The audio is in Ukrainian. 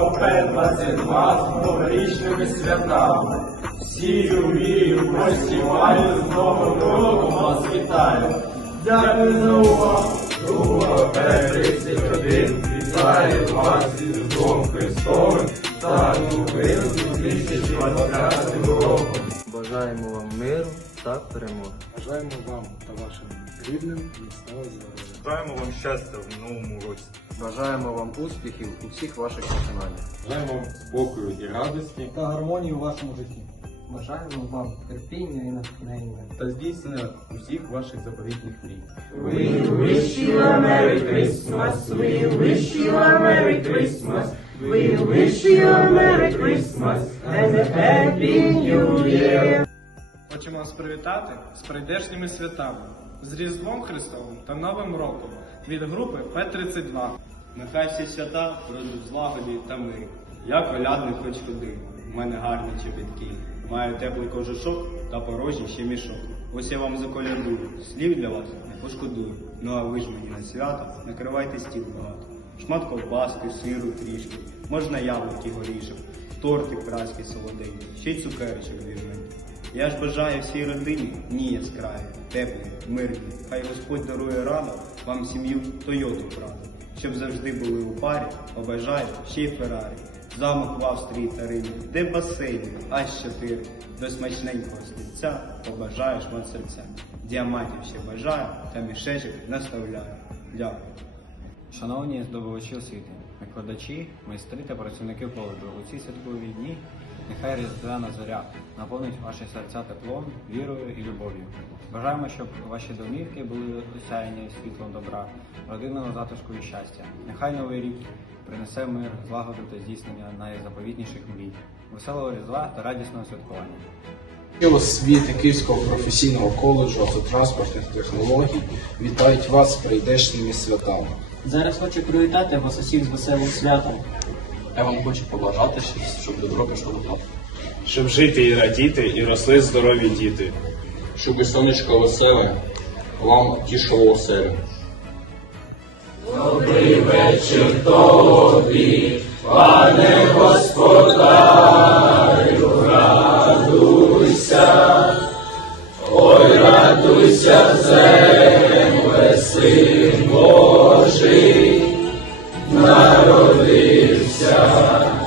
серед вас новорічними святами. Всію вірю, посіваю, з Новим роком вас вітаю. Дякую за увагу. Друга П-31 вітає вас із Різдвом Христовим та новим 2025 роком. Бажаємо вам миру та перемоги. Бажаємо вам та вашим рідним міцного здоров'я. Бажаємо вам щастя в новому році. Бажаємо вам успіхів у всіх ваших починаннях. Бажаємо вам спокою і радості та гармонії у вашому житті. Бажаємо вам терпіння і натхнення. та здійснення усіх ваших заповітних мрій. We wish you a Merry Christmas. We wish you a Merry Christmas. We wish you a Merry Christmas and a Happy New Year. Хочемо вас привітати з прийдешніми святами, з Різдвом Христовим та Новим роком від групи П-32. Нехай всі свята пройдуть злагоді та мирі. Я колядник хоч ходи, в мене гарні чобітки. Маю теплий кожушок та порожній ще мішок. Ось я вам заколядую, слів для вас не пошкодую. Ну а ви ж мені на свято накривайте стіл багато. Шмат ковбаски, сиру трішки, можна яблуки горішок, тортик праський солоденький, ще й цукерочок візьмете. Я ж бажаю всій родині дні яскраві, теплі, мирні. Хай Господь дарує раду вам сім'ю Тойоту Прадо, щоб завжди були у парі, побажаю ще й Феррарі. Замок в Австрії та Римі, де басейни, аж чотири. До смачненького стільця побажаю шмат серця. Діамантів ще бажаю та мішечок наставляю. Дякую. Шановні здобувачі освіти, викладачі, майстри та працівники коледжу, у ці святкові дні нехай різдвяна зоря наповнить ваші серця теплом, вірою і любов'ю. Бажаємо, щоб ваші домівки були осяяні світлом добра, родинного затишку і щастя. Нехай новий рік принесе мир, злагоду та здійснення найзаповітніших мрій, веселого різдва та радісного святкування. Освіти Київського професійного коледжу автотранспортних технологій вітають вас з прийдешніми святами. Зараз хочу привітати вас усіх з веселим святом. Я вам хочу побажати, щоб добро пішло до Щоб жити і радіти, і росли здорові діти. Щоб і сонечко веселе вам тішило оселю. З Новим роком та Різдвом Христовим!